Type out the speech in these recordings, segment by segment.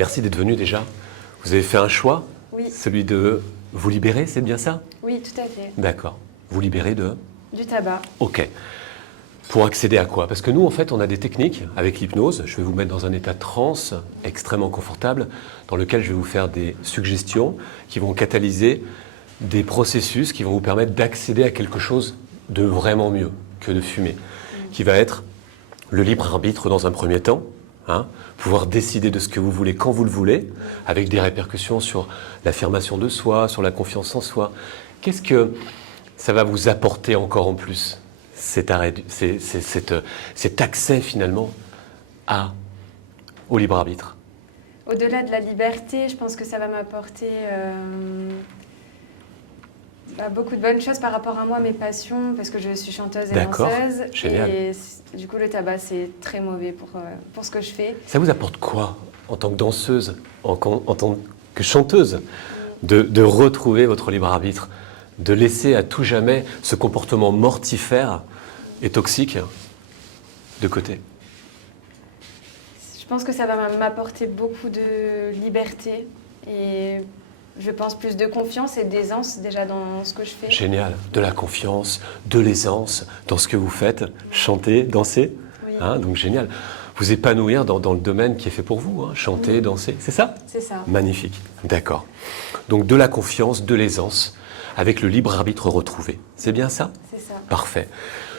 Merci d'être venu déjà. Vous avez fait un choix, Oui. celui de vous libérer, c'est bien ça? Oui, tout à fait. D'accord. Vous libérer de? Du tabac. Ok. Pour accéder à quoi? Parce que nous, en fait, on a des techniques avec l'hypnose. Je vais vous mettre dans un état de transe extrêmement confortable, dans lequel je vais vous faire des suggestions qui vont catalyser des processus qui vont vous permettre d'accéder à quelque chose de vraiment mieux que de fumer, qui va être le libre arbitre dans un premier temps, hein, pouvoir décider de ce que vous voulez quand vous le voulez, avec des répercussions sur l'affirmation de soi, sur la confiance en soi. Qu'est-ce que ça va vous apporter encore en plus, cet accès finalement au libre arbitre? Au-delà de la liberté, je pense que ça va m'apporter beaucoup de bonnes choses par rapport à moi, mes passions, parce que je suis chanteuse et danseuse. Génial. Et du coup, le tabac, c'est très mauvais pour ce que je fais. Ça vous apporte quoi en tant que danseuse, en tant que chanteuse, de retrouver votre libre arbitre, de laisser à tout jamais ce comportement mortifère et toxique de côté? Je pense que ça va m'apporter beaucoup de liberté et je pense plus de confiance et d'aisance déjà dans ce que je fais. Génial. De la confiance, de l'aisance dans ce que vous faites, chanter, danser. Oui. Hein, donc génial. Vous épanouir dans le domaine qui est fait pour vous, hein, chanter, Oui. danser, c'est ça? C'est ça. Magnifique. D'accord. Donc de la confiance, de l'aisance, avec le libre arbitre retrouvé. C'est bien ça? C'est ça. Parfait.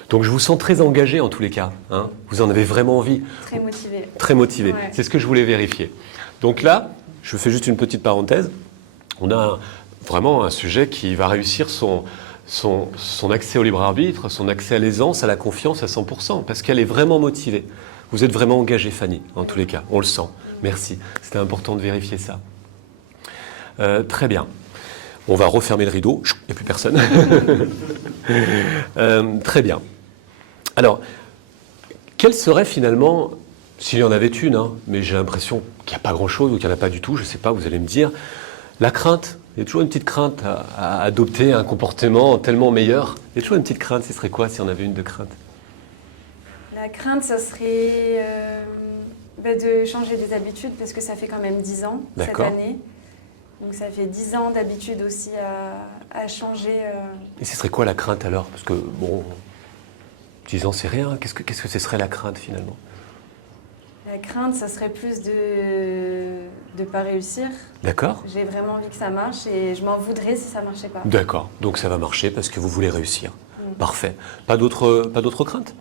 Donc je vous sens très engagé en tous les cas. Hein. Vous en avez vraiment envie. Très motivée. Très motivé. Ouais. C'est ce que je voulais vérifier. Donc là, je fais juste une petite parenthèse. On a vraiment un sujet qui va réussir son accès au libre arbitre, son accès à l'aisance, à la confiance à 100%, parce qu'elle est vraiment motivée. Vous êtes vraiment engagée, Fanny, en tous les cas. On le sent. Merci. C'était important de vérifier ça. Très bien. On va refermer le rideau. Il n'y a plus personne. Très bien. Alors, quelle serait finalement, s'il y en avait une, hein, mais j'ai l'impression qu'il n'y a pas grand-chose ou qu'il n'y en a pas du tout, je ne sais pas, vous allez me dire, la crainte. Il y a toujours une petite crainte à adopter un comportement tellement meilleur. Il y a toujours une petite crainte. Ce serait quoi si on avait une de crainte? La crainte, ça serait de changer des habitudes parce que ça fait quand même 10 ans cette D'accord. année. Donc ça fait 10 ans d'habitude aussi à changer. Et ce serait quoi la crainte alors? Parce que, bon, 10 ans, c'est rien. Qu'est-ce que ce serait la crainte finalement? La crainte, ça serait plus de ne pas réussir. D'accord. J'ai vraiment envie que ça marche et je m'en voudrais si ça ne marchait pas. D'accord. Donc ça va marcher parce que vous voulez réussir. Parfait. Pas d'autres craintes?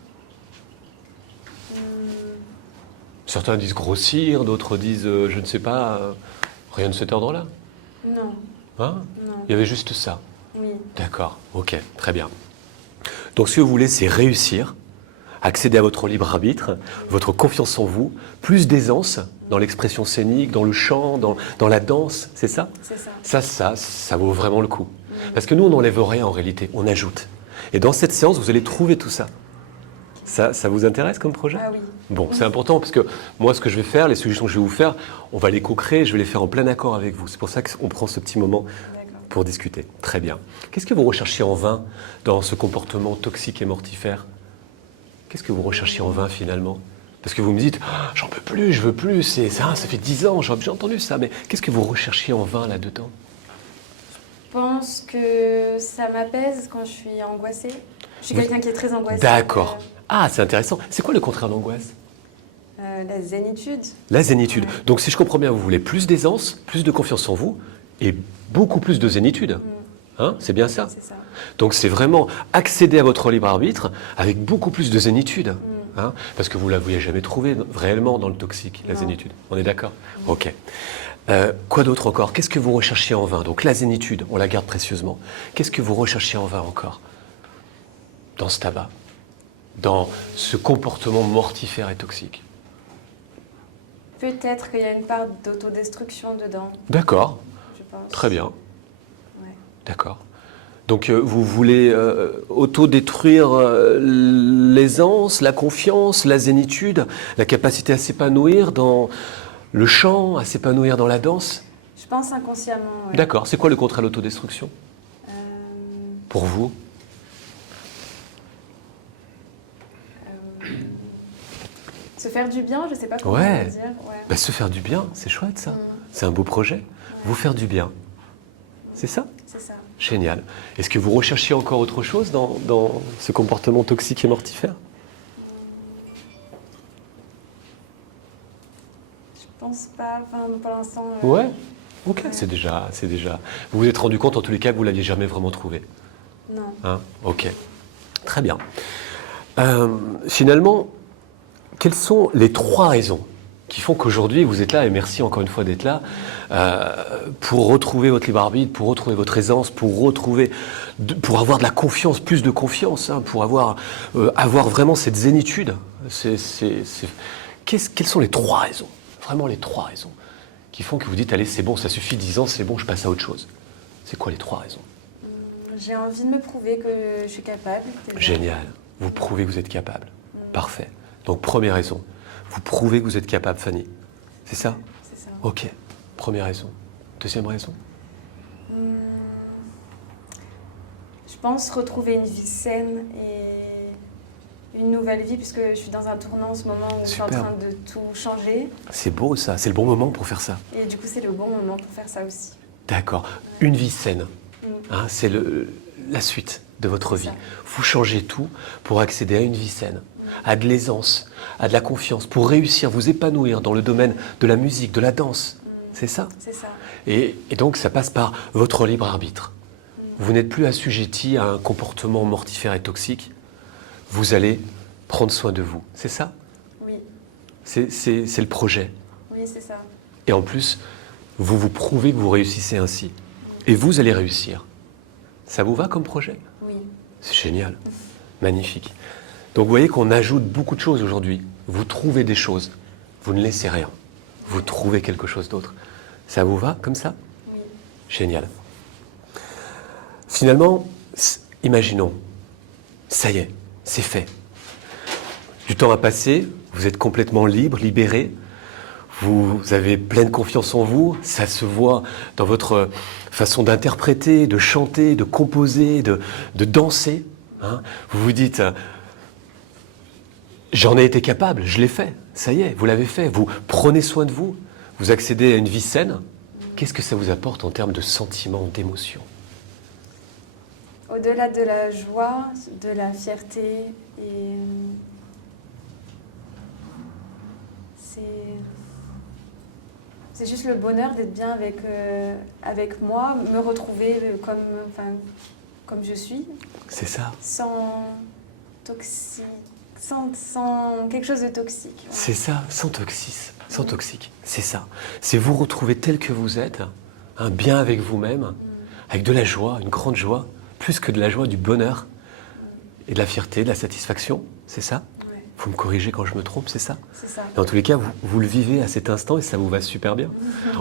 Certains disent grossir, d'autres disent, je ne sais pas, rien de cet ordre-là. Non, Hein? non, Il y avait juste ça. oui. D'accord, ok, très bien. Donc ce que vous voulez, c'est réussir, accéder à votre libre arbitre, votre confiance en vous, plus d'aisance dans l'expression scénique, dans le chant, dans la danse, c'est ça? C'est ça. Ça vaut vraiment le coup. Parce que nous, on n'enlève rien en réalité, on ajoute. Et dans cette séance, vous allez trouver tout ça. Ça vous intéresse comme projet? Ah oui. Bon, c'est important parce que moi, ce que je vais faire, les suggestions que je vais vous faire, on va les co-créer, je vais les faire en plein accord avec vous. C'est pour ça qu'on prend ce petit moment D'accord. pour discuter. Très bien. Qu'est-ce que vous recherchez en vain dans ce comportement toxique et mortifère? Qu'est-ce que vous recherchez en vain finalement? Parce que vous me dites, ah, j'en peux plus, je veux plus, ça fait 10 ans, j'ai entendu ça, mais qu'est-ce que vous recherchez en vain là-dedans? Je pense que ça m'apaise quand je suis angoissée. Je suis quelqu'un qui est très angoissé. D'accord. Ah, c'est intéressant. C'est quoi le contraire d'angoisse? La zénitude. La zénitude. Ouais. Donc si je comprends bien, vous voulez plus d'aisance, plus de confiance en vous et beaucoup plus de zénitude. Hein, c'est bien ça? C'est ça. Donc c'est vraiment accéder à votre libre arbitre avec beaucoup plus de zénitude. Hein, parce que vous ne l'avez jamais trouvé réellement dans le toxique, la Non. zénitude. On est d'accord? Ok. Quoi d'autre encore? Qu'est-ce que vous recherchez en vain? Donc la zénitude, on la garde précieusement. Qu'est-ce que vous recherchez en vain encore? Dans ce tabac, dans ce comportement mortifère et toxique. Peut-être qu'il y a une part d'autodestruction dedans, D'accord, je pense. très bien. Ouais. D'accord. Donc vous voulez autodétruire l'aisance, la confiance, la zénitude, la capacité à s'épanouir dans le chant, à s'épanouir dans la danse? Je pense inconsciemment. Ouais. D'accord. C'est quoi le contraire de l'autodestruction Euh, pour vous? Se faire du bien, je sais pas comment Ouais. dire. Ouais. Bah, se faire du bien, c'est chouette ça. C'est un beau projet. Vous faire du bien. C'est ça? C'est ça. Génial. Est-ce que vous recherchiez encore autre chose dans ce comportement toxique et mortifère? Je pense pas, enfin pour l'instant. Ouais. Ok, c'est déjà. Vous vous êtes rendu compte en tous les cas que vous l'aviez jamais vraiment trouvé. Non. Hein? Ok. Très bien. Finalement, quelles sont les 3 raisons qui font qu'aujourd'hui vous êtes là, et merci encore une fois d'être là, pour retrouver votre libre arbitre, pour retrouver votre aisance, pour avoir de la confiance, plus de confiance, hein, pour avoir vraiment cette zénitude. Quelles sont les 3 raisons, vraiment les 3 raisons, qui font que vous dites, allez, c'est bon, ça suffit, 10 ans, c'est bon, je passe à autre chose? C'est quoi les 3 raisons? J'ai envie de me prouver que je suis capable. déjà. Génial. Vous prouvez que vous êtes capable. Parfait. Donc, première raison. Vous prouvez que vous êtes capable, Fanny. C'est ça? C'est ça. Ok. Première raison. Deuxième raison? Je pense retrouver une vie saine et une nouvelle vie, puisque je suis dans un tournant en ce moment où je suis en Super. train de tout changer. C'est beau ça. C'est le bon moment pour faire ça. Et du coup, c'est le bon moment pour faire ça aussi. D'accord. Une vie saine. Hein, c'est la suite de votre C'est vie. ça. Vous changez tout pour accéder à une vie saine, à de l'aisance, à de la confiance, pour réussir, vous épanouir dans le domaine de la musique, de la danse. C'est ça? C'est ça. Et donc, ça passe par votre libre arbitre. Vous n'êtes plus assujetti à un comportement mortifère et toxique. Vous allez prendre soin de vous. C'est ça? Oui. C'est le projet. Oui, c'est ça. Et en plus, vous vous prouvez que vous réussissez ainsi. Et vous allez réussir. Ça vous va comme projet? Oui. C'est génial. Magnifique. Donc, vous voyez qu'on ajoute beaucoup de choses aujourd'hui. Vous trouvez des choses. Vous ne laissez rien. Vous trouvez quelque chose d'autre. Ça vous va comme ça? Oui. Génial. Finalement, imaginons, ça y est, c'est fait. Du temps a passé, vous êtes complètement libre, libéré, vous avez pleine confiance en vous, ça se voit dans votre façon d'interpréter, de chanter, de composer, de danser. Hein. Vous vous dites, j'en ai été capable, je l'ai fait, ça y est, vous l'avez fait, vous prenez soin de vous, vous accédez à une vie saine. Qu'est-ce que ça vous apporte en termes de sentiments, d'émotions? Au-delà de la joie, de la fierté, et c'est juste le bonheur d'être bien avec moi, me retrouver comme je suis, C'est ça. sans quelque chose de toxique. Ouais. C'est ça, sans toxique, c'est ça. C'est vous retrouver tel que vous êtes, hein, bien avec vous-même, avec de la joie, une grande joie, plus que de la joie, du bonheur et de la fierté, de la satisfaction, c'est ça? Ouais, Vous me corrigez quand je me trompe, c'est ça? c'est ça. Et en tous les cas, vous le vivez à cet instant et ça vous va super bien.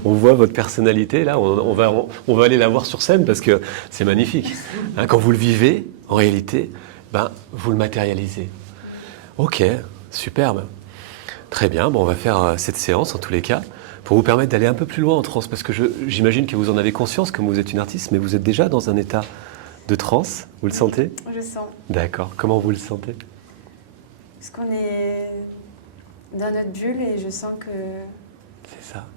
On voit votre personnalité, là, on va aller la voir sur scène parce que c'est magnifique. Hein, quand vous le vivez, en réalité, vous le matérialisez. Ok, superbe. Très bien, bon, on va faire cette séance en tous les cas pour vous permettre d'aller un peu plus loin en transe parce que j'imagine que vous en avez conscience comme vous êtes une artiste, mais vous êtes déjà dans un état de transe, vous le sentez? Je sens. D'accord, comment vous le sentez? Parce qu'on est dans notre bulle et je sens que C'est ça.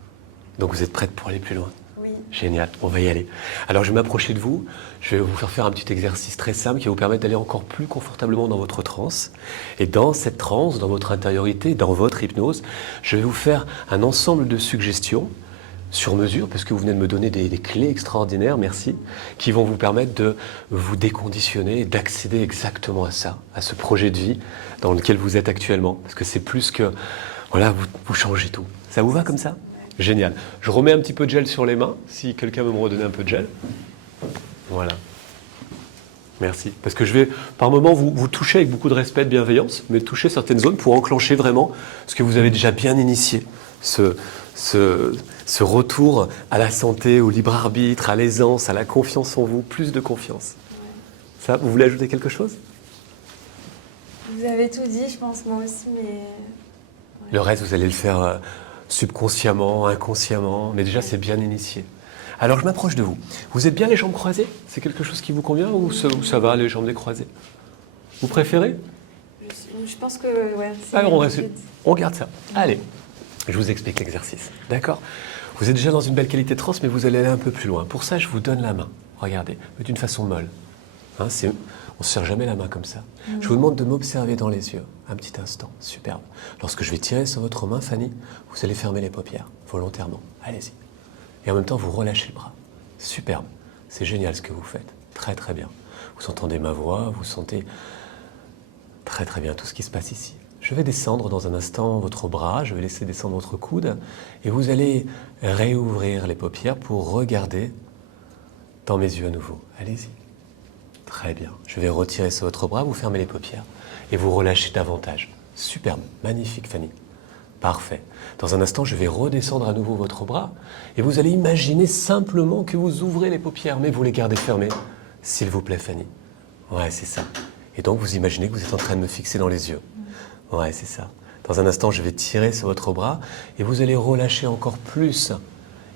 Donc vous êtes prête pour aller plus loin? oui. Génial, on va y aller. Alors je vais m'approcher de vous, je vais vous faire un petit exercice très simple qui va vous permettre d'aller encore plus confortablement dans votre transe. Et dans cette transe, dans votre intériorité, dans votre hypnose, je vais vous faire un ensemble de suggestions sur mesure, parce que vous venez de me donner des clés extraordinaires, merci, qui vont vous permettre de vous déconditionner et d'accéder exactement à ça, à ce projet de vie dans lequel vous êtes actuellement. Parce que c'est plus que, voilà, vous changez tout. Ça vous va comme ça? Génial. Je remets un petit peu de gel sur les mains, si quelqu'un veut me redonner un peu de gel. Voilà. Merci. Parce que je vais, par moments, vous toucher avec beaucoup de respect et de bienveillance, mais toucher certaines zones pour enclencher vraiment ce que vous avez déjà bien initié. Ce retour à la santé, au libre arbitre, à l'aisance, à la confiance en vous, plus de confiance. Ça, vous voulez ajouter quelque chose? Vous avez tout dit, je pense, moi aussi, mais... Le reste, vous allez le faire subconsciemment, inconsciemment, mais déjà, c'est bien initié. Alors, je m'approche de vous. Vous êtes bien les jambes croisées? C'est quelque chose qui vous convient ou ça va, les jambes décroisées? Vous préférez? Je pense que, ouais. On garde ça. Allez, je vous explique l'exercice. D'accord? Vous êtes déjà dans une belle qualité de transe, mais vous allez aller un peu plus loin. Pour ça, je vous donne la main. Regardez, mais d'une façon molle. On ne se serre jamais la main comme ça. Je vous demande de m'observer dans les yeux, un petit instant. Superbe. Lorsque je vais tirer sur votre main, Fanny, vous allez fermer les paupières, volontairement. Allez-y. Et en même temps, vous relâchez le bras. Superbe. C'est génial ce que vous faites. Très, très bien. Vous entendez ma voix, vous sentez très, très bien tout ce qui se passe ici. Je vais descendre dans un instant votre bras, je vais laisser descendre votre coude et vous allez réouvrir les paupières pour regarder dans mes yeux à nouveau. Allez-y. Très bien. Je vais retirer sur votre bras, vous fermez les paupières et vous relâchez davantage. Superbe. Magnifique, Fanny. Parfait. Dans un instant, je vais redescendre à nouveau votre bras et vous allez imaginer simplement que vous ouvrez les paupières, mais vous les gardez fermées. S'il vous plaît, Fanny. Ouais, c'est ça. Et donc, vous imaginez que vous êtes en train de me fixer dans les yeux. Ouais, c'est ça. Dans un instant, je vais tirer sur votre bras et vous allez relâcher encore plus.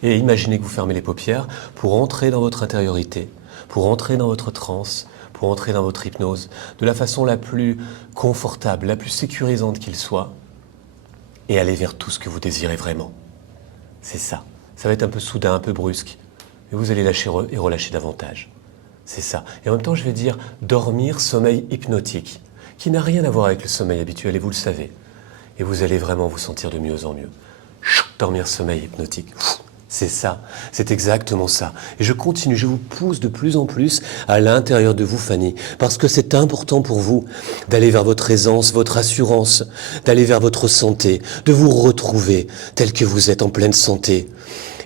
Et imaginez que vous fermez les paupières pour entrer dans votre intériorité, pour entrer dans votre transe, pour entrer dans votre hypnose de la façon la plus confortable, la plus sécurisante qu'il soit et aller vers tout ce que vous désirez vraiment. C'est ça. Ça va être un peu soudain, un peu brusque. Et vous allez lâcher et relâcher davantage. C'est ça. Et en même temps, je vais dire dormir, sommeil hypnotique, qui n'a rien à voir avec le sommeil habituel, et vous le savez. Et vous allez vraiment vous sentir de mieux en mieux. Dormir, sommeil hypnotique. C'est ça, c'est exactement ça. Et je continue, je vous pousse de plus en plus à l'intérieur de vous, Fanny, parce que c'est important pour vous d'aller vers votre aisance, votre assurance, d'aller vers votre santé, de vous retrouver tel que vous êtes en pleine santé.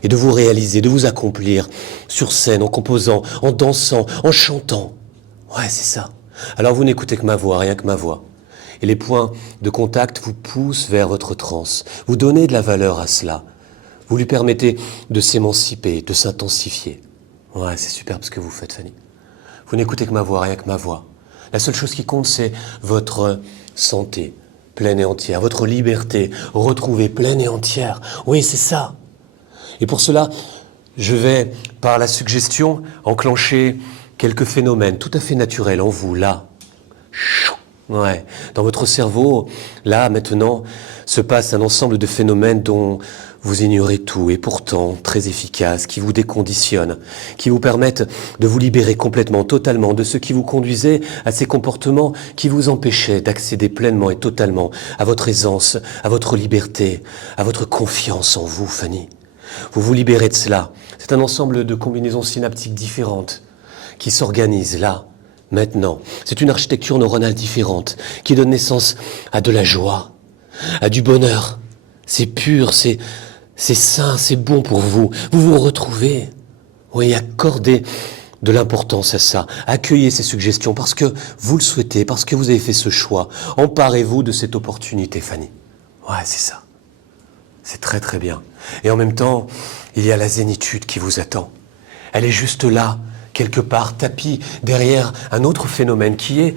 Et de vous réaliser, de vous accomplir sur scène, en composant, en dansant, en chantant. Ouais, c'est ça. Alors vous n'écoutez que ma voix, rien que ma voix. Et les points de contact vous poussent vers votre transe. Vous donnez de la valeur à cela. Vous lui permettez de s'émanciper, de s'intensifier. Ouais, c'est superbe ce que vous faites, Fanny. Vous n'écoutez que ma voix, rien que ma voix. La seule chose qui compte, c'est votre santé pleine et entière, votre liberté retrouvée pleine et entière. Oui, c'est ça. Et pour cela, je vais, par la suggestion, enclencher quelques phénomènes tout à fait naturels en vous, là. Ouais. Dans votre cerveau, là, maintenant, se passe un ensemble de phénomènes dont vous ignorez tout, et pourtant très efficaces, qui vous déconditionnent, qui vous permettent de vous libérer complètement, totalement, de ce qui vous conduisait à ces comportements qui vous empêchaient d'accéder pleinement et totalement à votre aisance, à votre liberté, à votre confiance en vous, Fanny. Vous vous libérez de cela. C'est un ensemble de combinaisons synaptiques différentes qui s'organisent là, maintenant. C'est une architecture neuronale différente qui donne naissance à de la joie, à du bonheur. C'est pur, c'est sain, c'est bon pour vous. Vous vous retrouvez. Oui, accordez de l'importance à ça. Accueillez ces suggestions parce que vous le souhaitez, parce que vous avez fait ce choix. Emparez-vous de cette opportunité, Fanny. Ouais, c'est ça. C'est très très bien. Et en même temps, il y a la zénitude qui vous attend. Elle est juste là, quelque part, tapie derrière un autre phénomène qui est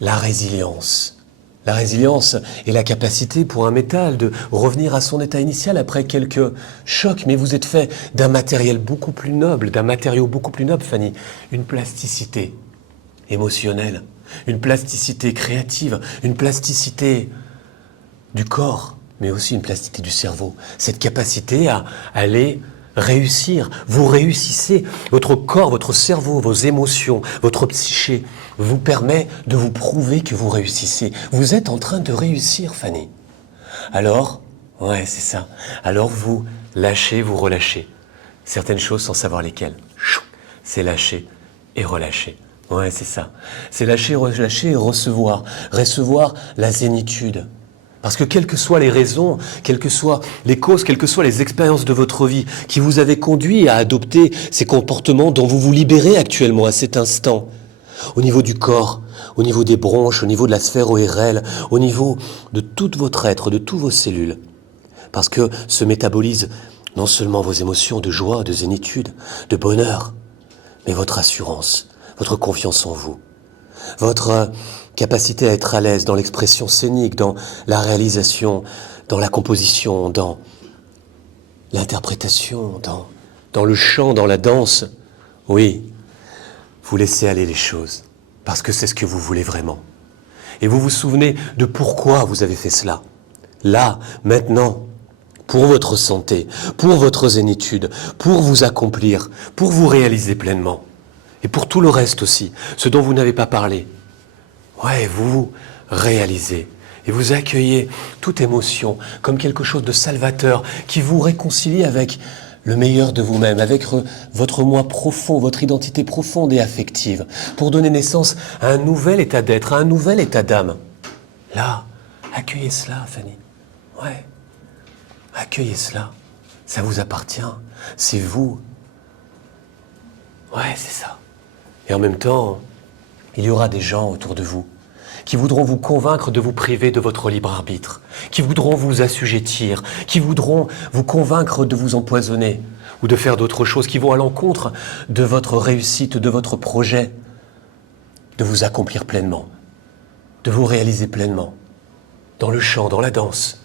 la résilience. La résilience est la capacité pour un métal de revenir à son état initial après quelques chocs. Mais vous êtes fait d'un matériel beaucoup plus noble, d'un matériau beaucoup plus noble, Fanny. Une plasticité émotionnelle, une plasticité créative, une plasticité du corps, mais aussi une plasticité du cerveau. Cette capacité à aller réussir. Vous réussissez. Votre corps, votre cerveau, vos émotions, votre psyché vous permet de vous prouver que vous réussissez. Vous êtes en train de réussir, Fanny. Alors, ouais, c'est ça. Alors vous lâchez, vous relâchez. Certaines choses sans savoir lesquelles. C'est lâcher et relâcher. Ouais, c'est ça. C'est lâcher, relâcher et recevoir. Recevoir la zénitude. Parce que quelles que soient les raisons, quelles que soient les causes, quelles que soient les expériences de votre vie qui vous avaient conduit à adopter ces comportements dont vous vous libérez actuellement à cet instant, au niveau du corps, au niveau des bronches, au niveau de la sphère ORL, au niveau de tout votre être, de toutes vos cellules. Parce que se métabolisent non seulement vos émotions de joie, de zénitude, de bonheur, mais votre assurance, votre confiance en vous, votre capacité à être à l'aise dans l'expression scénique, dans la réalisation, dans la composition, dans l'interprétation, dans le chant, dans la danse. Oui, vous laissez aller les choses, parce que c'est ce que vous voulez vraiment. Et vous vous souvenez de pourquoi vous avez fait cela. Là, maintenant, pour votre santé, pour votre zénitude, pour vous accomplir, pour vous réaliser pleinement. Et pour tout le reste aussi, ce dont vous n'avez pas parlé. Ouais, vous vous réalisez. Et vous accueillez toute émotion comme quelque chose de salvateur qui vous réconcilie avec le meilleur de vous-même, avec votre moi profond, votre identité profonde et affective, pour donner naissance à un nouvel état d'être, à un nouvel état d'âme. Là, accueillez cela, Fanny. Ouais, accueillez cela. Ça vous appartient. C'est vous. Ouais, c'est ça. Et en même temps, il y aura des gens autour de vous qui voudront vous convaincre de vous priver de votre libre arbitre, qui voudront vous assujettir, qui voudront vous convaincre de vous empoisonner ou de faire d'autres choses qui vont à l'encontre de votre réussite, de votre projet, de vous accomplir pleinement, de vous réaliser pleinement, dans le chant, dans la danse.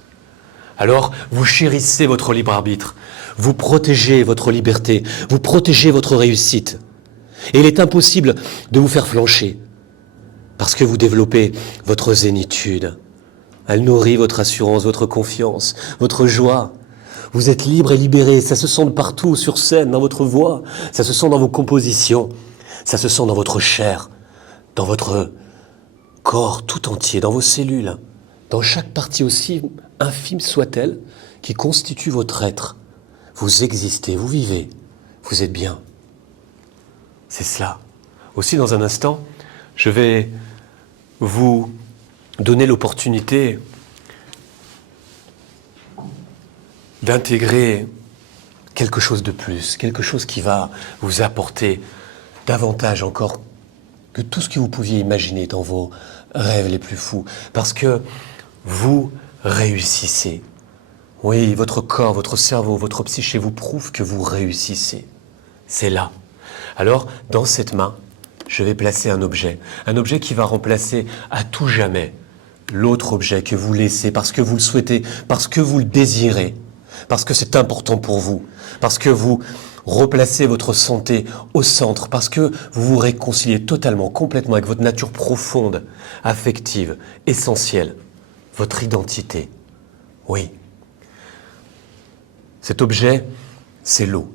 Alors, vous chérissez votre libre arbitre, vous protégez votre liberté, vous protégez votre réussite. Et il est impossible de vous faire flancher, parce que vous développez votre zénitude. Elle nourrit votre assurance, votre confiance, votre joie. Vous êtes libre et libéré, ça se sent de partout, sur scène, dans votre voix, ça se sent dans vos compositions, ça se sent dans votre chair, dans votre corps tout entier, dans vos cellules, dans chaque partie aussi infime soit-elle, qui constitue votre être. Vous existez, vous vivez, vous êtes bien. C'est cela. Aussi, dans un instant, je vais vous donner l'opportunité d'intégrer quelque chose de plus, quelque chose qui va vous apporter davantage encore que tout ce que vous pouviez imaginer dans vos rêves les plus fous. Parce que vous réussissez. Oui, votre corps, votre cerveau, votre psyché vous prouve que vous réussissez. C'est là. Alors, dans cette main, je vais placer un objet qui va remplacer à tout jamais l'autre objet que vous laissez parce que vous le souhaitez, parce que vous le désirez, parce que c'est important pour vous, parce que vous replacez votre santé au centre, parce que vous vous réconciliez totalement, complètement avec votre nature profonde, affective, essentielle, votre identité. Oui. Cet objet, c'est l'eau.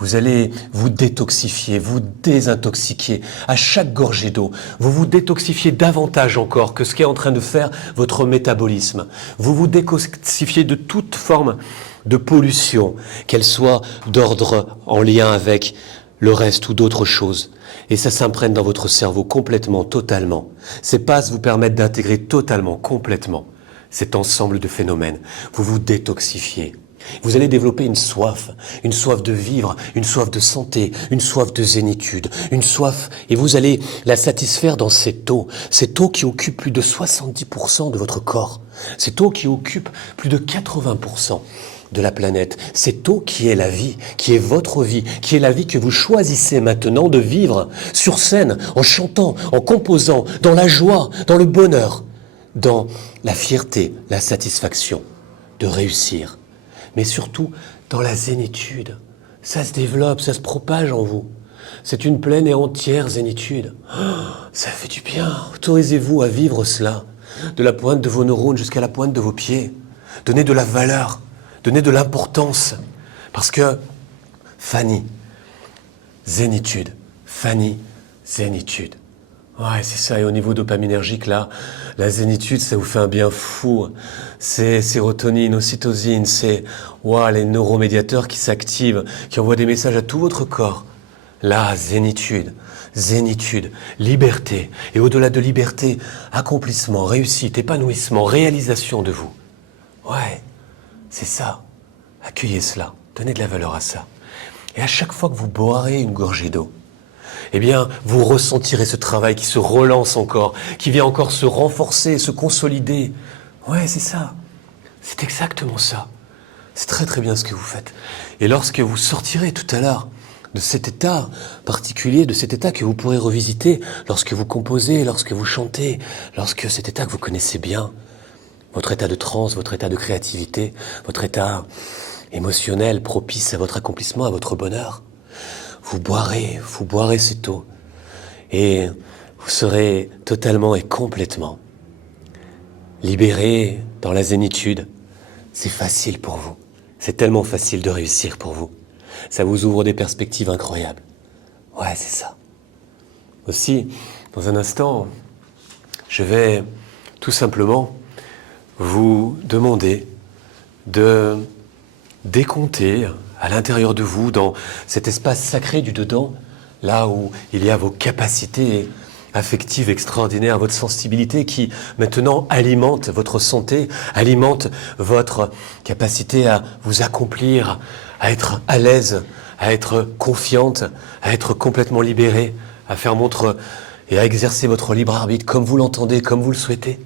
Vous allez vous détoxifier, vous désintoxiquer à chaque gorgée d'eau. Vous vous détoxifiez davantage encore que ce qu'est en train de faire votre métabolisme. Vous vous détoxifiez de toute forme de pollution, qu'elle soit d'ordre en lien avec le reste ou d'autres choses. Et ça s'imprègne dans votre cerveau complètement, totalement. Ces passes vous permettent d'intégrer totalement, complètement cet ensemble de phénomènes. Vous vous détoxifiez. Vous allez développer une soif de vivre, une soif de santé, une soif de zénitude, une soif, et vous allez la satisfaire dans cette eau qui occupe plus de 70% de votre corps, cette eau qui occupe plus de 80% de la planète, cette eau qui est la vie, qui est votre vie, qui est la vie que vous choisissez maintenant de vivre sur scène, en chantant, en composant, dans la joie, dans le bonheur, dans la fierté, la satisfaction de réussir. Mais surtout dans la zénitude. Ça se développe, ça se propage en vous. C'est une pleine et entière zénitude. Oh, ça fait du bien. Autorisez-vous à vivre cela. De la pointe de vos neurones jusqu'à la pointe de vos pieds. Donnez de la valeur, donnez de l'importance. Parce que Fanny, zénitude. Fanny, zénitude. Ouais, c'est ça. Et au niveau dopaminergique, là, la zénitude, ça vous fait un bien fou. C'est sérotonine, ocytosine, c'est les neuromédiateurs qui s'activent, qui envoient des messages à tout votre corps. Là, zénitude, liberté. Et au-delà de liberté, accomplissement, réussite, épanouissement, réalisation de vous. Ouais, c'est ça. Accueillez cela. Donnez de la valeur à ça. Et à chaque fois que vous boirez une gorgée d'eau, eh bien, vous ressentirez ce travail qui se relance encore, qui vient encore se renforcer, se consolider. Ouais, c'est ça. C'est exactement ça. C'est très très bien ce que vous faites. Et lorsque vous sortirez tout à l'heure de cet état particulier, de cet état que vous pourrez revisiter lorsque vous composez, lorsque vous chantez, lorsque cet état que vous connaissez bien, votre état de transe, votre état de créativité, votre état émotionnel propice à votre accomplissement, à votre bonheur, vous boirez cette eau et vous serez totalement et complètement libéré dans la zénitude. C'est facile pour vous. C'est tellement facile de réussir pour vous. Ça vous ouvre des perspectives incroyables. Ouais, c'est ça. Aussi, dans un instant, je vais tout simplement vous demander de décompter à l'intérieur de vous, dans cet espace sacré du dedans, là où il y a vos capacités affectives extraordinaires, votre sensibilité qui maintenant alimente votre santé, alimente votre capacité à vous accomplir, à être à l'aise, à être confiante, à être complètement libérée, à faire montre et à exercer votre libre arbitre comme vous l'entendez, comme vous le souhaitez.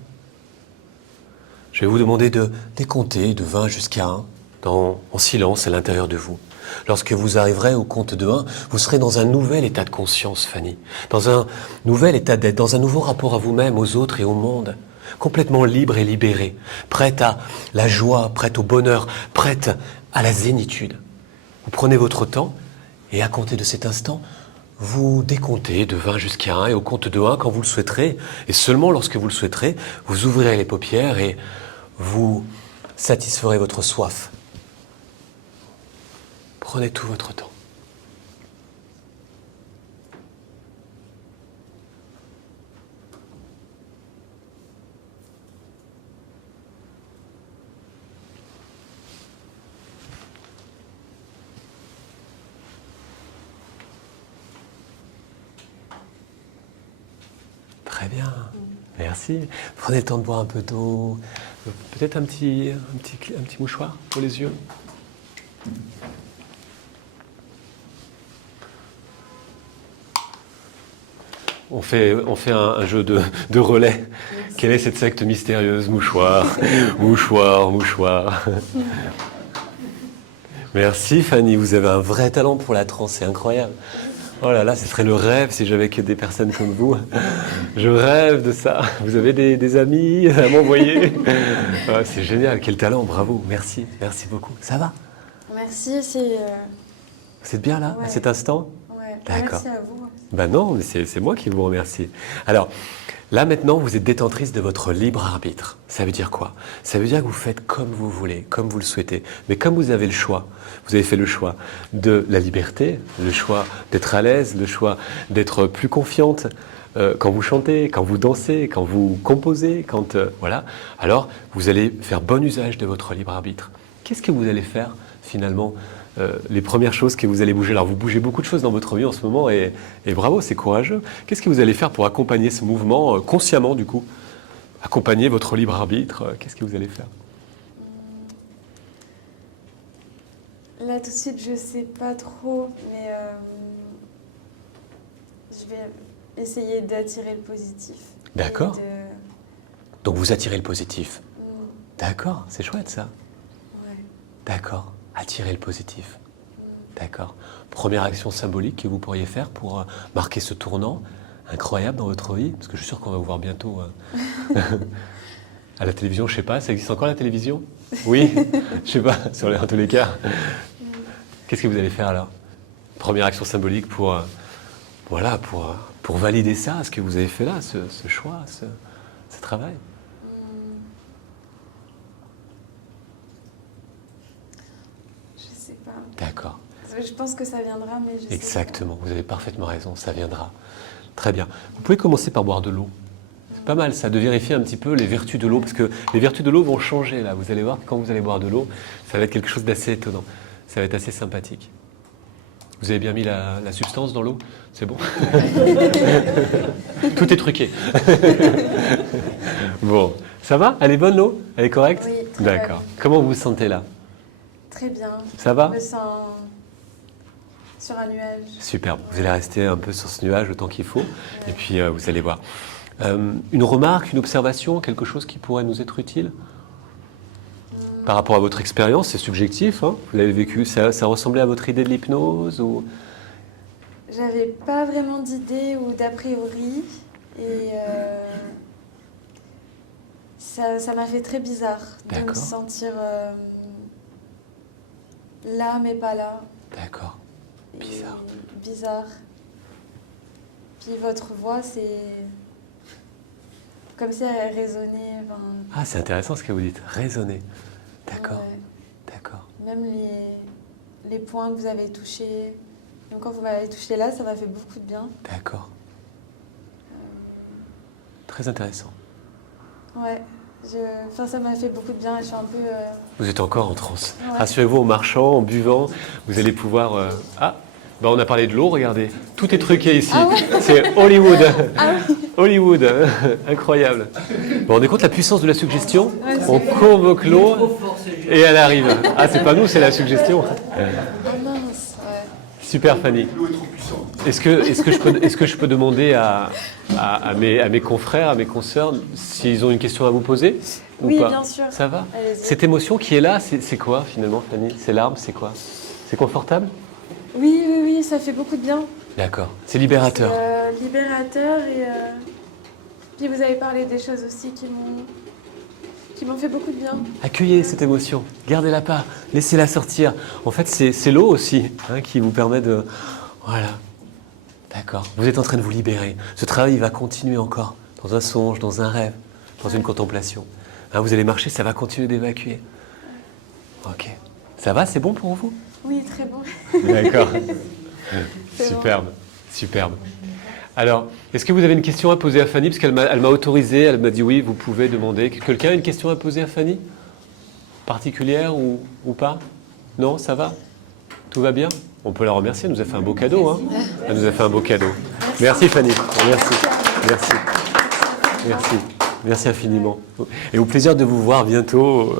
Je vais vous demander de décompter de 20 jusqu'à 1 en silence à l'intérieur de vous. Lorsque vous arriverez au compte de 1, vous serez dans un nouvel état de conscience, Fanny. Dans un nouvel état d'être, dans un nouveau rapport à vous-même, aux autres et au monde. Complètement libre et libéré. Prête à la joie, prête au bonheur, prête à la zénitude. Vous prenez votre temps et à compter de cet instant, vous décomptez de 20 jusqu'à 1 et au compte de 1 quand vous le souhaiterez. Et seulement lorsque vous le souhaiterez, vous ouvrirez les paupières et vous satisferez votre soif. Prenez tout votre temps. Très bien, merci. Prenez le temps de boire un peu d'eau. Peut-être un petit mouchoir pour les yeux. On fait un jeu de relais. Quelle est cette secte mystérieuse? Mouchoir, mouchoir, mouchoir. Merci Fanny, vous avez un vrai talent pour la transe, c'est incroyable. Oh là là, ce serait le rêve si j'avais que des personnes comme vous. Je rêve de ça. Vous avez des amis à m'envoyer? Ah, c'est génial, quel talent, bravo, merci, merci beaucoup. Ça va? Merci, c'est... Vous êtes bien là, Ouais. à cet instant? Ouais, D'accord. merci à vous. Ben non, mais c'est moi qui vous remercie. Alors, là maintenant, vous êtes détentrice de votre libre arbitre. Ça veut dire quoi? Ça veut dire que vous faites comme vous voulez, comme vous le souhaitez. Mais comme vous avez le choix, vous avez fait le choix de la liberté, le choix d'être à l'aise, le choix d'être plus confiante quand vous chantez, quand vous dansez, quand vous composez, quand voilà. Alors, vous allez faire bon usage de votre libre arbitre. Qu'est-ce que vous allez faire finalement? Les premières choses que vous allez bouger. Alors vous bougez beaucoup de choses dans votre vie en ce moment et bravo, c'est courageux. Qu'est-ce que vous allez faire pour accompagner ce mouvement consciemment du coup? Accompagner votre libre arbitre, qu'est-ce que vous allez faire? Là tout de suite je sais pas trop, mais je vais essayer d'attirer le positif. D'accord. Et Donc vous attirez le positif. Mm, D'accord, c'est chouette ça. ouais. D'accord, attirer le positif. D'accord. Première action symbolique que vous pourriez faire pour marquer ce tournant incroyable dans votre vie, parce que je suis sûr qu'on va vous voir bientôt à la télévision, je sais pas, ça existe encore la télévision? Oui, je sais pas, en tous les cas. Qu'est-ce que vous allez faire alors? Première action symbolique pour, voilà, pour valider ça, ce que vous avez fait là, ce choix, ce travail. Je sais pas. D'accord. Je pense que ça viendra, mais je sais Exactement, vous avez parfaitement raison, ça viendra. Très bien. Vous pouvez commencer par boire de l'eau. C'est pas mal ça, de vérifier un petit peu les vertus de l'eau, parce que les vertus de l'eau vont changer là. Vous allez voir que quand vous allez boire de l'eau, ça va être quelque chose d'assez étonnant. Ça va être assez sympathique. Vous avez bien mis la substance dans l'eau? C'est bon? Tout est truqué. Bon, ça va? Elle est bonne l'eau? Elle est correcte? Oui, très D'accord. bonne. Comment vous vous sentez là? Très bien. Ça va? Je me sens sur un nuage. Superbe. Vous allez rester un peu sur ce nuage le temps qu'il faut, et puis vous allez voir. Une remarque, une observation, quelque chose qui pourrait nous être utile? Par rapport à votre expérience, c'est subjectif, hein? Vous l'avez vécu, ça ressemblait à votre idée de l'hypnose ou... J'avais pas vraiment d'idée ou d'a priori et ça m'a fait très bizarre de me D'accord. sentir là mais pas là. D'accord. Et Bizarre. Bizarre. Puis votre voix, c'est comme si elle résonnait. Enfin, Ah, c'est intéressant ce que vous dites. Résonner. D'accord. ouais. D'accord. Même les points que vous avez touchés. Donc quand vous m'avez touché là, ça m'a fait beaucoup de bien. D'accord. Très intéressant. Ouais. Enfin, ça m'a fait beaucoup de bien. Je suis un peu... Vous êtes encore en transe. Ouais. Rassurez-vous, en marchant, en buvant, vous allez pouvoir... Ah, bah on a parlé de l'eau, regardez. Tout est truqué ici. Ah ouais. C'est Hollywood. Ah oui. Hollywood. Incroyable. Vous vous rendez compte la puissance de la suggestion? Ouais, c'est On vrai. convoque l'eau et elle arrive. Ah, c'est pas nous, c'est la suggestion. Ah mince, ouais. Super, Fanny. Est-ce que je peux demander à mes confrères, à mes consoeurs, s'ils ont une question à vous poser ou Oui, pas? bien sûr. Ça va? Allez-y. Cette émotion qui est là, c'est quoi finalement, Fanny? Ces larmes, c'est quoi? C'est confortable? Oui, oui, oui, ça fait beaucoup de bien. D'accord. C'est libérateur. Libérateur et puis vous avez parlé des choses aussi qui m'ont fait beaucoup de bien. Accueillez cette émotion, gardez-la pas, laissez-la sortir. En fait, c'est l'eau aussi qui vous permet de... Voilà. D'accord. Vous êtes en train de vous libérer. Ce travail il va continuer encore, dans un songe, dans un rêve, dans une contemplation. Vous allez marcher, ça va continuer d'évacuer. Ok. Ça va, c'est bon pour vous? Oui, très bon. D'accord. C'est Superbe, superbe. Alors, est-ce que vous avez une question à poser à Fanny? Parce qu'elle m'a autorisé, elle m'a dit oui, vous pouvez demander. Quelqu'un a une question à poser à Fanny? Particulière ou pas? Non, ça va? Tout va bien? On peut la remercier, elle nous a fait un beau cadeau. Hein. Elle nous a fait un beau cadeau. Merci Fanny, merci. Merci. Merci. Merci infiniment. Et au plaisir de vous voir bientôt.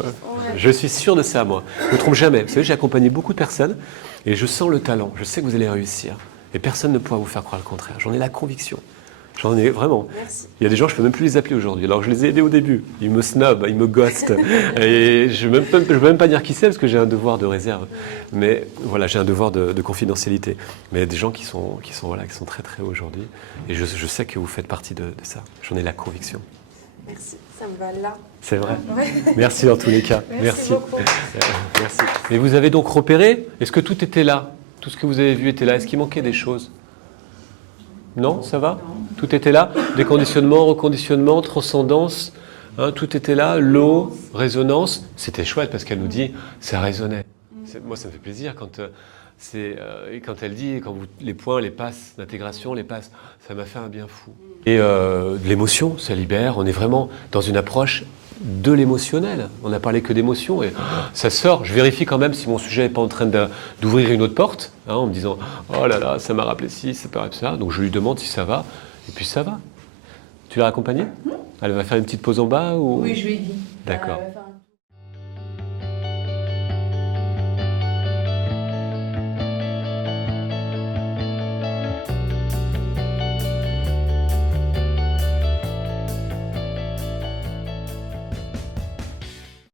Je suis sûr de ça, moi. Je ne me trompe jamais. Vous savez, j'ai accompagné beaucoup de personnes et je sens le talent. Je sais que vous allez réussir. Et personne ne pourra vous faire croire le contraire. J'en ai la conviction. J'en ai vraiment. Merci. Il y a des gens, je ne peux même plus les appeler aujourd'hui. Alors je les ai aidés au début. Ils me snobent, ils me ghostent. Et je ne veux même pas dire qui c'est parce que j'ai un devoir de réserve. Mais voilà, j'ai un devoir de confidentialité. Mais il y a des gens qui sont très très hauts aujourd'hui. Et je sais que vous faites partie de ça. J'en ai la conviction. Merci, ça me va là. C'est vrai. Ouais. Merci en tous les cas. Merci beaucoup. Merci. Et vous avez donc repéré, est-ce que tout était là? Tout ce que vous avez vu était là? Est-ce qu'il manquait des choses? Non, ça va? Tout était là? Déconditionnement, reconditionnement, transcendance, tout était là, l'eau, résonance. C'était chouette parce qu'elle nous dit, ça résonnait. Moi, ça me fait plaisir quand elle dit, les points, les passes d'intégration, les passes, ça m'a fait un bien fou. Et l'émotion, ça libère. On est vraiment dans une approche de l'émotionnel. On n'a parlé que d'émotion et ça sort. Je vérifie quand même si mon sujet n'est pas en train d'ouvrir une autre porte, en me disant « Oh là là, ça m'a rappelé ci, ça paraît ça ». Donc je lui demande si ça va et puis ça va. Tu l'as accompagnée? Elle va faire une petite pause en bas ou... Oui, je lui ai dit. D'accord.